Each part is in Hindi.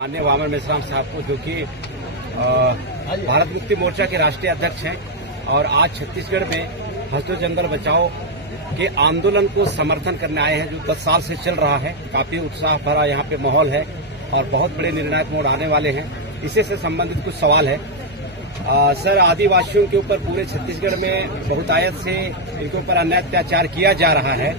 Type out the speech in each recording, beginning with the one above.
माननीय वामन मेश्राम साहब को, जो कि भारत मुक्ति मोर्चा के राष्ट्रीय अध्यक्ष हैं और आज छत्तीसगढ़ में हसदो जंगल बचाओ के आंदोलन को समर्थन करने आए हैं, जो 10 साल से चल रहा है। काफी उत्साह भरा यहाँ पे माहौल है और बहुत बड़े निर्णायक मोड़ आने वाले हैं। इसी से संबंधित कुछ सवाल है। सर, आदिवासियों के ऊपर पूरे छत्तीसगढ़ में बहुतायत से इनके ऊपर अन्याय अत्याचार किया जा रहा है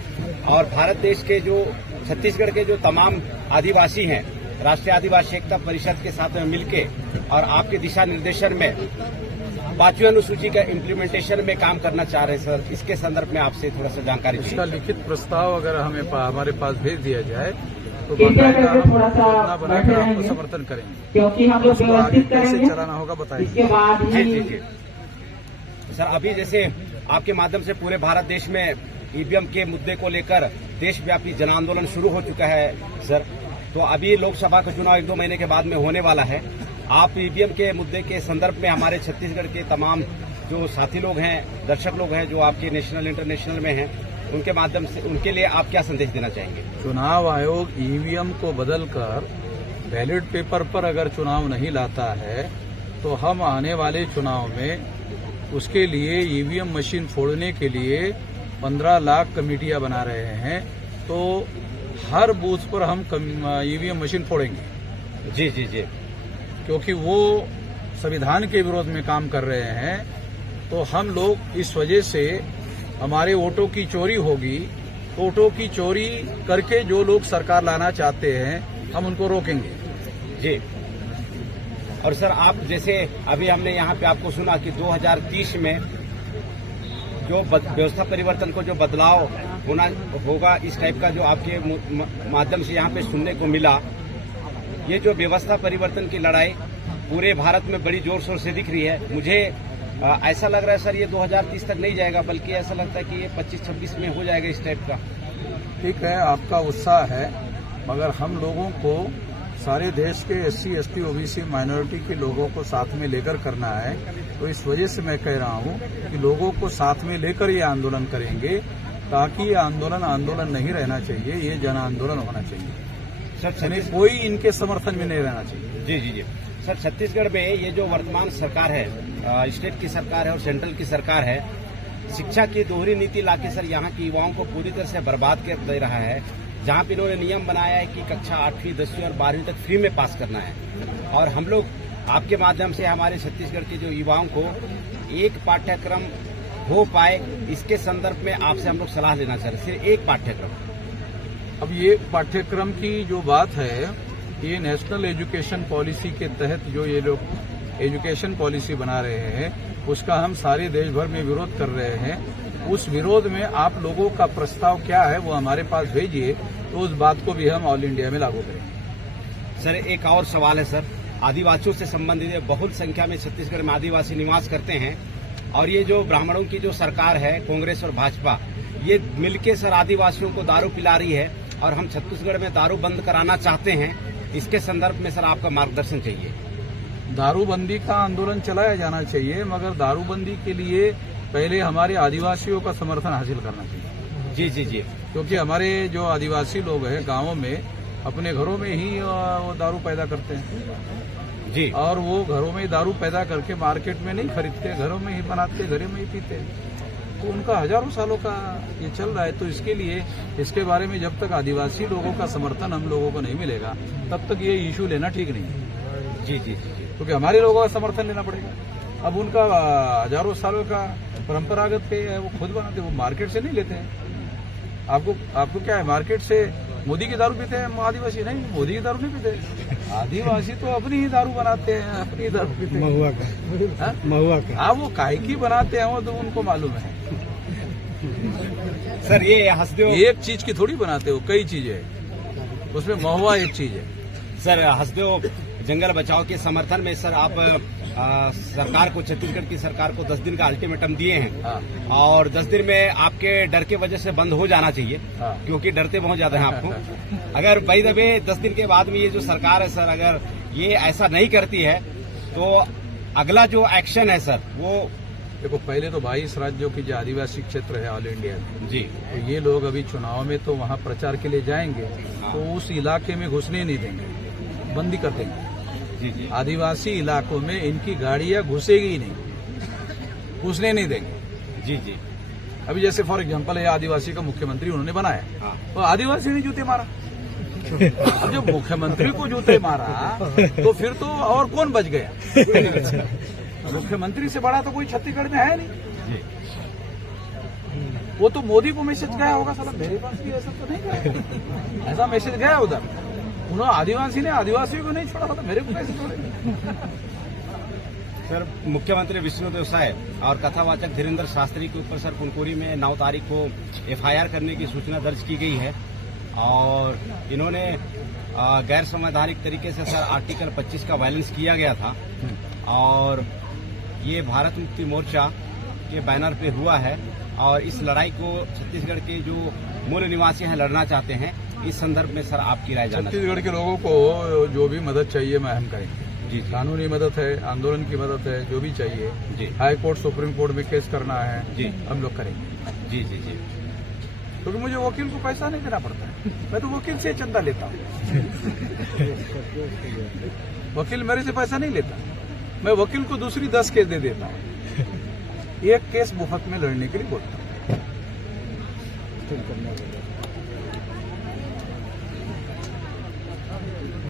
और भारत देश के जो छत्तीसगढ़ के जो तमाम आदिवासी हैं, राष्ट्रीय आदिवासी एकता परिषद के साथ में मिलके और आपके दिशा निर्देशन में 5वीं अनुसूची का इम्प्लीमेंटेशन में काम करना चाह रहे हैं। सर, इसके संदर्भ में आपसे थोड़ा सा जानकारी चाहिए। इसका लिखित प्रस्ताव अगर हमारे पास भेज दिया जाए तो बाकायदा हम योजना बनाकर आपको समर्थन करेंगे, क्योंकि हम लोग उसको आगे कैसे चलाना होगा बताएंगे। जी। सर, अभी जैसे आपके माध्यम से पूरे भारत देश में ईवीएम के मुद्दे को लेकर देशव्यापी जन आंदोलन शुरू हो चुका है सर। तो अभी लोकसभा का चुनाव 1-2 महीने के बाद में होने वाला है। आप ईवीएम के मुद्दे के संदर्भ में हमारे छत्तीसगढ़ के तमाम जो साथी लोग हैं, दर्शक लोग हैं, जो आपके नेशनल इंटरनेशनल में हैं, उनके माध्यम से उनके लिए आप क्या संदेश देना चाहेंगे? चुनाव आयोग ईवीएम को बदलकर बैलेट पेपर पर अगर चुनाव नहीं लाता है तो हम आने वाले चुनाव में उसके लिए ईवीएम मशीन फोड़ने के लिए 15 लाख कमेटियां बना रहे हैं। तो हर बूथ पर हम ईवीएम मशीन फोड़ेंगे। जी। क्योंकि वो संविधान के विरोध में काम कर रहे हैं। तो हम लोग इस वजह से हमारे वोटों की चोरी होगी। वोटों की चोरी करके जो लोग सरकार लाना चाहते हैं हम उनको रोकेंगे। जी। और सर, आप जैसे अभी हमने यहाँ पे आपको सुना कि 2030 में जो व्यवस्था परिवर्तन को जो बदलाव होना होगा, इस टाइप का जो आपके माध्यम से यहाँ पे सुनने को मिला, ये जो व्यवस्था परिवर्तन की लड़ाई पूरे भारत में बड़ी जोर शोर से दिख रही है। मुझे ऐसा लग रहा है सर, ये 2030 तक नहीं जाएगा, बल्कि ऐसा लगता है कि ये 25-26 में हो जाएगा इस टाइप का। ठीक है, आपका उत्साह है, मगर हम लोगों को सारे देश के SC, ST, OBC माइनॉरिटी के लोगों को साथ में लेकर करना है। तो इस वजह से मैं कह रहा हूं कि लोगों को साथ में लेकर ये आंदोलन करेंगे, ताकि ये आंदोलन नहीं रहना चाहिए, ये जन आंदोलन होना चाहिए सर। कोई इनके समर्थन में नहीं रहना चाहिए। जी। सर, छत्तीसगढ़ में ये जो वर्तमान सरकार है, स्टेट की सरकार है और सेंट्रल की सरकार है, शिक्षा की दोहरी नीति लाके सर यहाँ के युवाओं को पूरी तरह से बर्बाद कर दे रहा है। जहाँ पे इन्होंने नियम बनाया है कि कक्षा 8वीं, 10वीं और 12वीं तक फ्री में पास करना है, और हम लोग आपके माध्यम से हमारे छत्तीसगढ़ के जो युवाओं को एक पाठ्यक्रम हो पाए, इसके संदर्भ में आपसे हम लोग सलाह लेना चाह रहे हैं। सिर्फ एक पाठ्यक्रम। अब ये पाठ्यक्रम की जो बात है, ये नेशनल एजुकेशन पॉलिसी के तहत जो ये लोग एजुकेशन पॉलिसी बना रहे हैं, उसका हम सारे देश भर में विरोध कर रहे हैं। उस विरोध में आप लोगों का प्रस्ताव क्या है वो हमारे पास भेजिए, तो उस बात को भी हम ऑल इंडिया में लागू करेंगे। सर, एक और सवाल है सर, आदिवासियों से संबंधित बहुत संख्या में छत्तीसगढ़ में आदिवासी निवास करते हैं, और ये जो ब्राह्मणों की जो सरकार है, कांग्रेस और भाजपा, ये मिलके सर आदिवासियों को दारू पिला रही है और हम छत्तीसगढ़ में दारू बंद कराना चाहते हैं। इसके संदर्भ में सर आपका मार्गदर्शन चाहिए। दारूबंदी का आंदोलन चलाया जाना चाहिए, मगर दारूबंदी के लिए पहले हमारे आदिवासियों का समर्थन हासिल करना चाहिए। जी। क्योंकि हमारे जो आदिवासी लोग हैं गांवों में अपने घरों में ही वो दारू पैदा करते हैं जी, और वो घरों में ही दारू पैदा करके मार्केट में नहीं खरीदते, घरों में ही बनाते, घरों में ही पीते। तो उनका हजारों सालों का ये चल रहा है। तो इसके लिए इसके बारे में जब तक आदिवासी लोगों का समर्थन हम लोगों को नहीं मिलेगा, तब तक ये इशू लेना ठीक नहीं है। जी। क्योंकि हमारे लोगों का समर्थन लेना पड़ेगा। अब उनका हजारों सालों का परंपरागत पे है, वो खुद बनाते, वो मार्केट से नहीं लेते हैं। आपको क्या है, मार्केट से मोदी की दारू पीते हैं आदिवासी? नहीं, मोदी की दारू नहीं पीते। आदिवासी तो अपनी ही दारू बनाते हैं, अपनी दारू पीते हैं। महुआ का। हाँ, वो काहे की बनाते हैं वो तो उनको मालूम है। सर, ये हंसदेव एक चीज की थोड़ी बनाते हो, कई चीजें है उसमें, महुआ एक चीज है। सर, हंसदेव जंगल बचाओ के समर्थन में सर आप सरकार को, छत्तीसगढ़ की सरकार को 10 दिन का अल्टीमेटम दिए हैं। हाँ। और 10 दिन में आपके डर के वजह से बंद हो जाना चाहिए। हाँ। क्योंकि डरते बहुत ज्यादा हैं आपको। अगर बाई द वे 10 दिन के बाद में ये जो सरकार है सर, अगर ये ऐसा नहीं करती है तो अगला जो एक्शन है सर, वो देखो, पहले तो 22 राज्यों की जो आदिवासी क्षेत्र है ऑल इंडिया में जी, तो ये लोग अभी चुनाव में तो वहाँ प्रचार के लिए जाएंगे, तो उस इलाके में घुसने नहीं देंगे। बंदी कर देंगे। जी जी आदिवासी इलाकों में इनकी गाड़ियां घुसेगी ही नहीं, घुसने नहीं देंगे। जी जी अभी जैसे फॉर एग्जांपल है आदिवासी का मुख्यमंत्री उन्होंने बनाया, हाँ तो आदिवासी ने जूते मारा। अब जब मुख्यमंत्री को जूते मारा तो फिर तो और कौन बच गया? मुख्यमंत्री से बड़ा तो कोई छत्तीसगढ़ में है नहीं। जी वो तो मोदी को मैसेज गया होगा, साला मेरे पास भी ऐसा तो नहीं गया, ऐसा मैसेज गया उधर। उन्होंने आदिवासी ने आदिवासियों को नहीं छोड़ा, तो मेरे को कैसे छोड़े? सर, मुख्यमंत्री विष्णुदेव साय और कथावाचक धीरेन्द्र शास्त्री के ऊपर सर कुनकुरी में 9 तारीख को एफआईआर करने की सूचना दर्ज की गई है और इन्होंने गैर संवैधानिक तरीके से सर आर्टिकल 25 का वायलेंस किया गया था और ये भारत मुक्ति मोर्चा के बैनर पे हुआ है और इस लड़ाई को छत्तीसगढ़ के जो मूल निवासी हैं लड़ना चाहते हैं। इस संदर्भ में सर आपकी राय जानना छत्तीसगढ़ के लोगों को जो भी मदद चाहिए मैं हम करेंगे। जी कानूनी मदद है, आंदोलन की मदद है, जो भी चाहिए। जी हाई कोर्ट सुप्रीम कोर्ट में केस करना है, जी हम लोग करेंगे। जी जी जी क्योंकि मुझे वकील को पैसा नहीं देना पड़ता है, मैं तो वकील से चंदा लेता हूँ। वकील मेरे से पैसा नहीं लेता, मैं वकील को दूसरी 10 केस दे देता हूँ, एक केस मुफ्त में लड़ने के लिए बोलता हूँ।